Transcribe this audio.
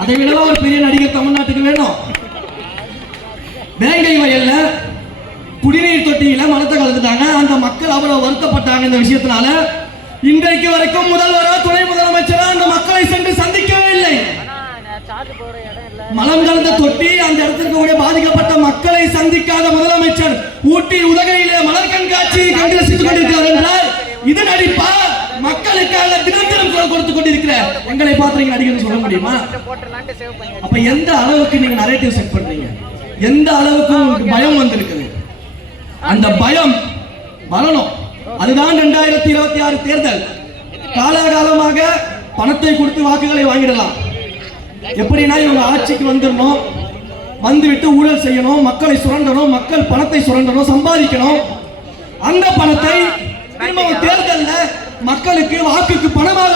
அதை விட ஒரு பெரிய நடிகர் தமிழ்நாட்டுக்கு வேணும். வேங்கை வயல்ல குடிநீர் தொட்டியில மலத்தை கலந்துட்டாங்க. அந்த மக்கள் அவ்வளவு வருத்தப்பட்டாங்க இந்த விஷயத்தினால. இன்றைக்கு வரைக்கும் முதல்வரா துணை முதலமைச்சரா அந்த மக்களை சென்று சந்திக்கவே இல்லை. மலம் கலந்த தொட்டி அந்த இடத்திற்கு பாதிக்கப்பட்ட மக்களை சந்திக்காத முதலமைச்சர் ஊட்டி உதகையிலே மலர் கண்காட்சி கண்டிருத்துக் கொண்டிருக்கிறார் என்றால் இது நடிப்பா? மக்களுக்காக தினத்திலும் குரல் கொடுத்துக் கொண்டிருக்கிற எங்களை பார்த்து நடிகர் சொல்ல முடியுமா? அப்ப எந்த அளவுக்கு நீங்க நரேட்டிவ் செட் பண்றீங்க? எந்த அளவுக்கு உங்களுக்கு பயம் வந்திருக்குது? அந்த பயம் வரணும். அதுதான் 2026 தேர்தல். காலாகாலமாக பணத்தை கொடுத்து வாக்குகளை வாங்கிடலாம். எப்படின்னா இவங்க ஆட்சிக்கு வந்துடணும், வந்துவிட்டு ஊழல் செய்யணும், மக்களை சுரண்டணும், மக்கள் பணத்தை சுரண்டணும், சம்பாதிக்கணும். அந்த பணத்தை தேர்தலில் மக்களுக்கு வாக்குக்கு பணமாக